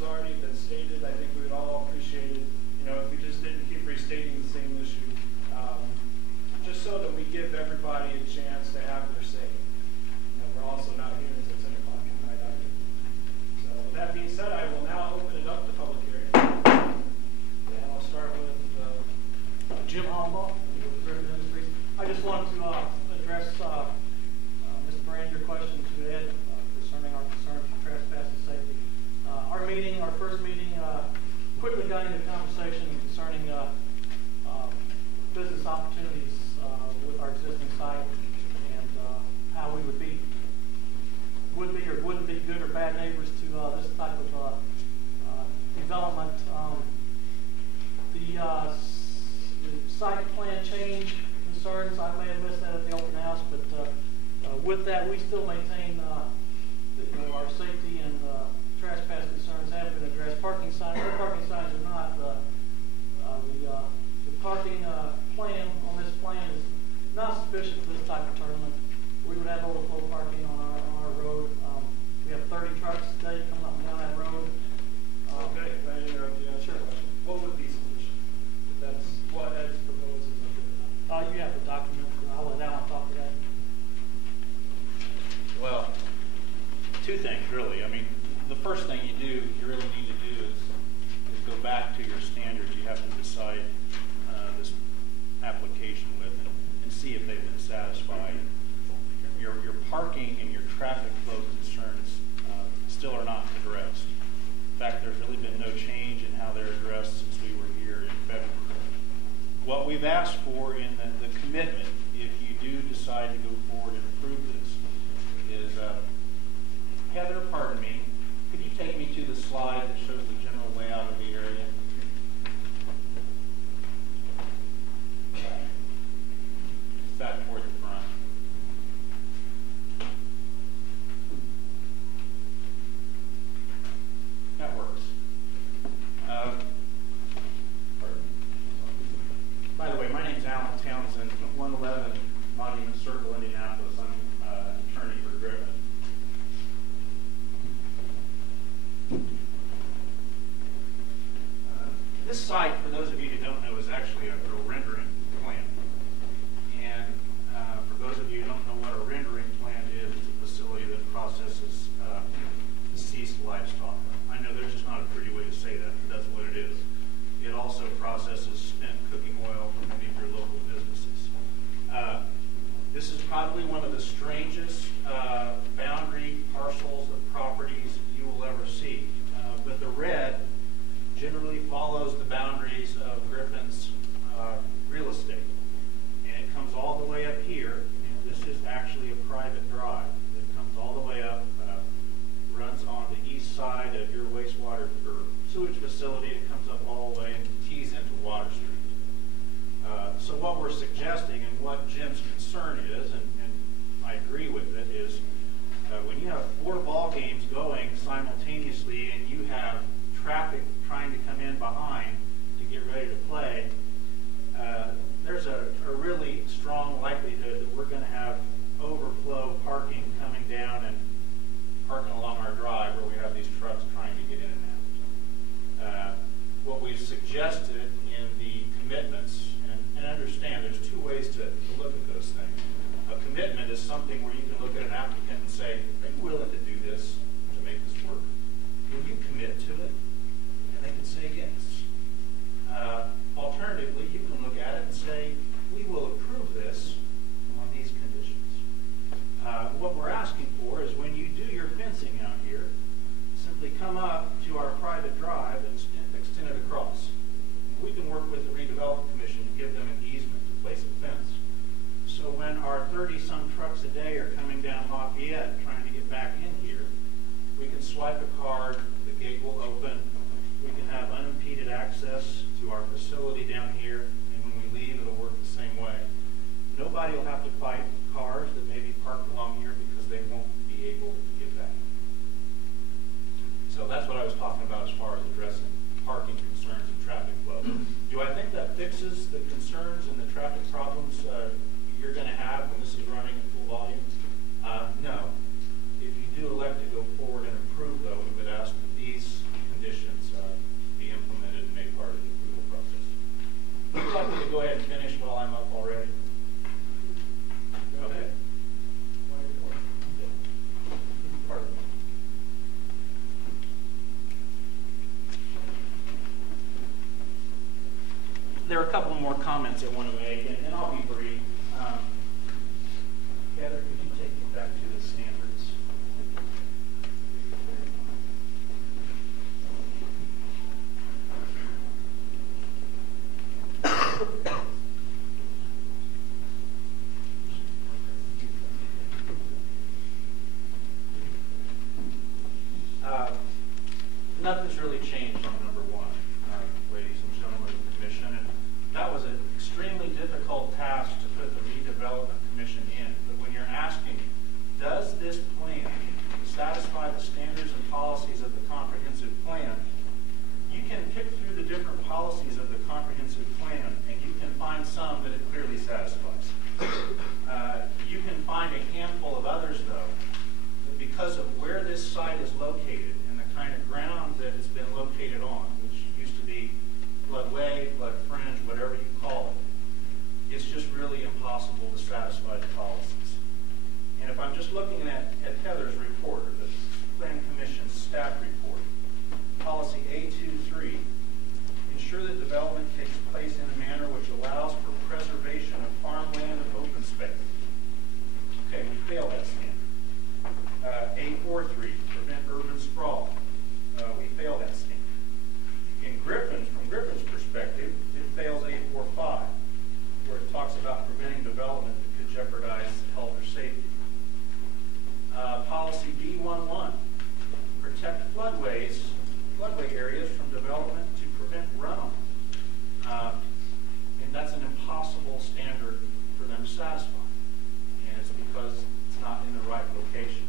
has already been stated. I think we would all appreciate it, if we just didn't keep restating the same issue, just so that we give everybody a chance to have their say. We're also not here until 10 o'clock at night either. So with that being said, I will now open it up to public hearing. And I'll start with Jim Hollenbaugh with Curtin Industries. I just wanted to address Mr. Brand, your question to Ed concerning our concerns for trespass and safety. Our first meeting, quickly got into conversation concerning business opportunities with our existing site and how we would be or wouldn't be good or bad neighbors to this type of development. The site plan change concerns, I may have missed that at the open house, but with that, we still maintain our safety and trespass concerns have been addressed. Parking signs, no parking signs are not. The parking plan on this plan is not sufficient for this type of tournament. We would have overflow parking on our road. We have 30 trucks today coming up and down that road. Okay, can I interrupt you? Sure. What would be sufficient? That's what Ed's proposes. You have the document. I'll let Alan talk to that. Well, two things really. I mean, the first thing you really need to do is go back to your standards you have to decide this application with and see if they've been satisfied. Your parking and your traffic flow concerns still are not addressed. In fact, there's really been no change in how they're addressed since we were here in February. What we've asked for in the commitment, if you do decide to go forward and approve this, is Heather, pardon me, could you take me to the slide that shows the general layout of the area? Back toward the front. That works. By the way, my name's Alan Townsend, 111 Monument Circle, Indianapolis. I'm an attorney for Griffin. This site, for those of you who don't know, is actually a rendering plan. And for those of you who don't know what a rendering plant is, it's a facility that processes deceased livestock. I know there's just not a pretty way to say that, but that's what it is. It also processes spent cooking oil from many of your local businesses. This is probably one of the strangest boundary parcels of properties you will ever see. But the red generally follows the boundaries of Griffin's real estate. And it comes all the way up here. And this is actually a private drive. It comes all the way up, runs on the east side of your wastewater or sewage facility. It comes up all the way and tees into Water Street. So what we're suggesting and what Jim's concern is, and I agree with it, is when you have 4 ball games going simultaneously and you have traffic trying to come in behind to get ready to play, there's a really strong likelihood that we're going to have overflow parking coming down and parking along our drive where we have these trucks trying to get in and out. What we've suggested in the commitments, and understand there's 2 ways to look at those things. A commitment is something where you can look at an applicant and say, are you willing to do this to make this work? Will you commit to it? And they can say yes. Alternatively, you can look at it and say, we will approve this on these conditions. What we're asking for is when you do your fencing out here, simply come up to our private drive and extend it across. We can work with the Redevelopment Commission to give them an easement to place a fence. So when our 30-some trucks a day are coming down Lafayette trying to get back in here, we can swipe a card, the gate will open, we can have unimpeded access to our facility down here, and when we leave, it'll work the same way. Nobody will have to fight cars that may be parked along here because they won't be able to get back. So that's couple more comments I want to make, and I'll be brief. Heather, could you take me back to the standards? Nothing's really changed on number one, ladies and gentlemen of the commission. And that was an extremely difficult task to put the Redevelopment Commission in. But when you're asking, does this plan satisfy the standards and policies of the comprehensive plan, you can pick through the different policies of the comprehensive plan, and you can find some that it clearly satisfies. You can find a handful of others, though, that because of where this site is located and the kind of ground that it's been located on, which used to be floodway, flood fringe, whatever you call it, it's just really impossible to satisfy the policies. And if I'm just looking at Heather's report, or the Plan Commission's staff report, policy A23, ensure that development takes place in a manner which allows for preservation of farmland and open space. Okay, we fail that standard. A43, prevent urban sprawl. We fail that standard. From Griffin's perspective, it fails A45, where it talks about preventing development that could jeopardize health or safety. Policy B11, protect floodway areas from development to prevent runoff. And that's an impossible standard for them to satisfy. And it's because it's not in the right location.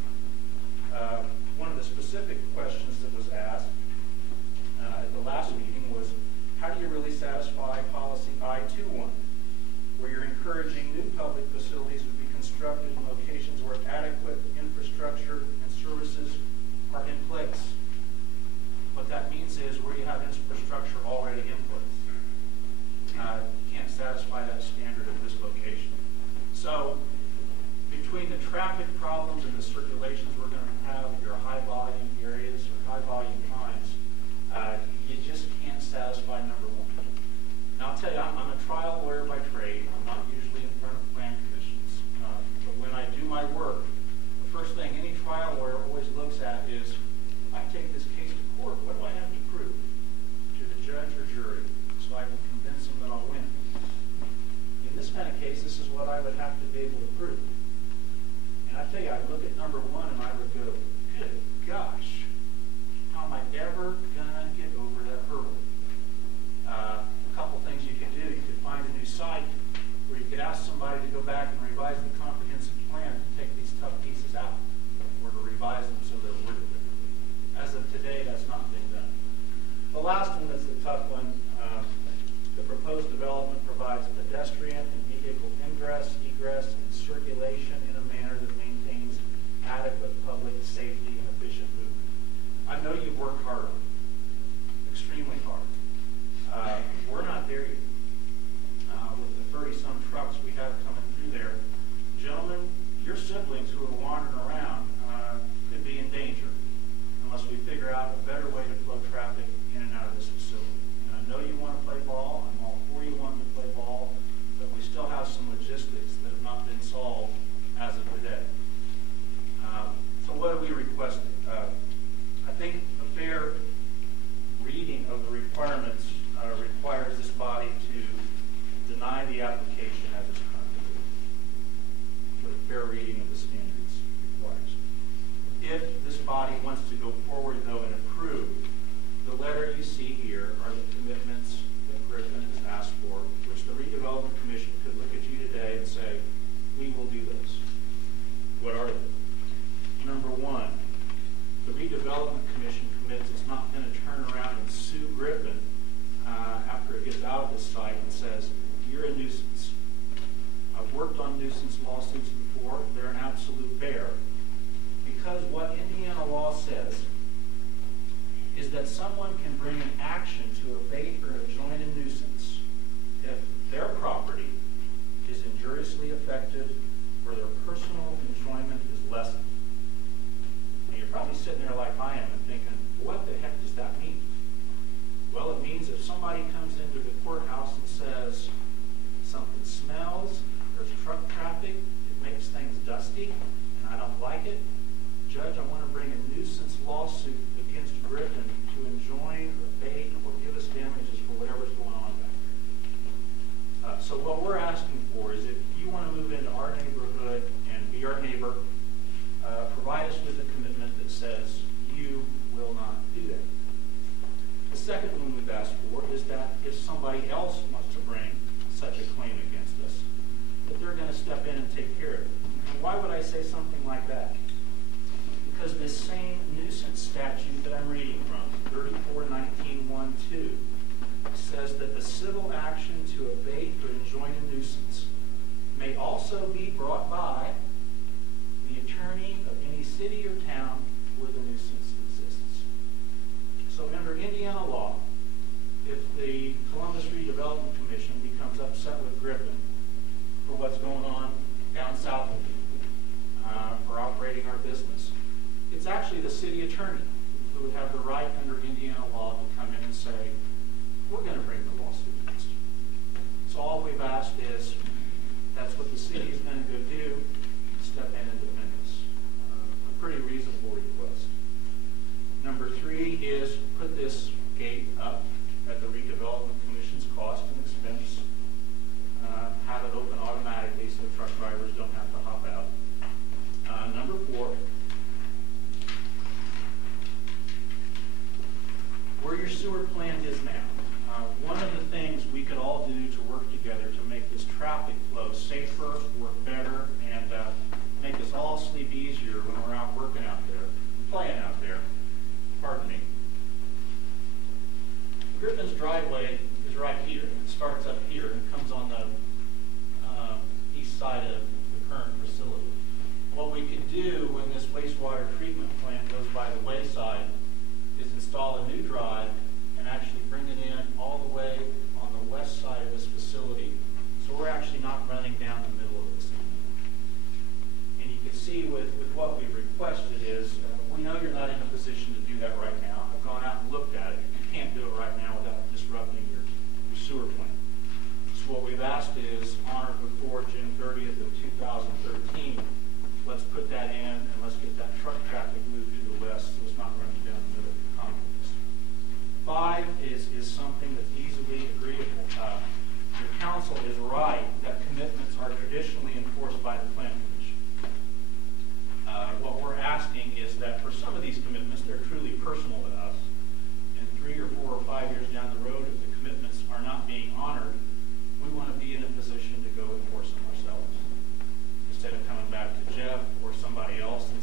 One of the specific questions that was asked at the last meeting was, how do you really satisfy policy I21, where you're encouraging new public facilities to be constructed in locations where adequate infrastructure and services are in place? What that means is where you have infrastructure already in place. You can't satisfy that standard at this location. So between the traffic problems and the circulations we're going to have, your high volume areas or high volume times, you just can't satisfy number one. Now I'll tell you, I'm a trial lawyer by trade. I'm not usually in front of plan commissions. But when I do my work, the first thing any trial lawyer always looks at is, if I take this case to court, what do I have to prove to the judge or jury so I can convince them that I'll win? In this kind of case, this is what I would have to be able to prove. And I tell you, I'd look at number one and I would go, good gosh, how am I ever going to get over that hurdle? A couple things you could do. You could find a new site where you could ask somebody to go back and revise the comprehensive plan to take these tough pieces out, or to revise them so they're worth it. As of today, that's not been done. The last one is the tough one. The proposed development provides pedestrian and vehicle ingress, egress, and circulation in a manner that maintains adequate public safety and efficient movement. I know you've worked hard on it, extremely hard. We're not there yet. With the 30-some trucks we have coming through there, gentlemen, your siblings who are wandering around could be in danger unless we figure out a better way to flow traffic in and out of this facility. And I know you want to play ball. I'm all for you wanting to play ball, but we still have some logistics that have not been solved as of today. So what are we requesting? I think a fair reading of the requirements requires this body to deny the application as it's currently written. What a fair reading of the standards requires. If this body wants to go forward, though, and approve, the letter you see here are the commitments that Griffin has asked for, which the Redevelopment Commission could look at you today and say, we will do this. What are they? Number one, the Redevelopment Commission commits it's not going to turn around and sue Griffin after it gets out of this site and says, you're a nuisance. I've worked on nuisance lawsuits before. They're an absolute bear. Because what Indiana law says like it, Judge, I want to bring a nuisance lawsuit against Griffin to enjoin or abate or give us damages for whatever's going on back there. So what we're asking for is if you want to move into our neighborhood and be our neighbor, provide us with a commitment that says you will not do that. The second one we've asked for is that if somebody else wants to bring such a claim against us, that they're going to step in and take care of it. And why would I say something like that? Because this same nuisance statute that I'm reading from, 3419.1.2, says that the civil action to abate or enjoin a nuisance may also be brought by the attorney of any city or town where the nuisance exists. So under Indiana law, if the Columbus Redevelopment Commission becomes upset with Griffin for what's going on down south of me, for operating our business, it's actually the city attorney who would have the right under Indiana law to come in and say, we're going to bring the lawsuit against you. So all we've asked is, that's what the city is going to go do, step in and defend us. A pretty reasonable request. Number 3 is put this gate up at the Redevelopment Commission's cost and expense. Have it open automatically so truck drivers don't have to hop out. Number 4, where your sewer plant is now. One of the things we could all do to work together to make this traffic flow safer, work better, and make us all sleep easier when we're out working out there, playing out there. Pardon me. Griffin's driveway is right here. It starts up here and comes on the east side of the current facility. What we could do when this wastewater treatment plant goes by the wayside is install a new drive and actually bring it in all the way on the west side of this facility. So we're actually not running down the middle of this anymore. And you can see with what we requested is, we know you're not in a position to do that right now. I've gone out and looked at it. You can't do it right now without disrupting your sewer plant. So what we've asked is, on or before June 30th of 2013, let's put that in and let's get that truck traffic moved to the west so it's not running down the middle of the complex. 5 is something that's easily agreeable. Your council is right that commitments are traditionally enforced by the Planning Commission. What we're asking is that for some of these commitments, they're truly personal to us. And 3 or 4 or 5 years down the road, if the commitments are not being honored, we want to be in a position to go enforce them ourselves, instead of coming back to Jeff or somebody else and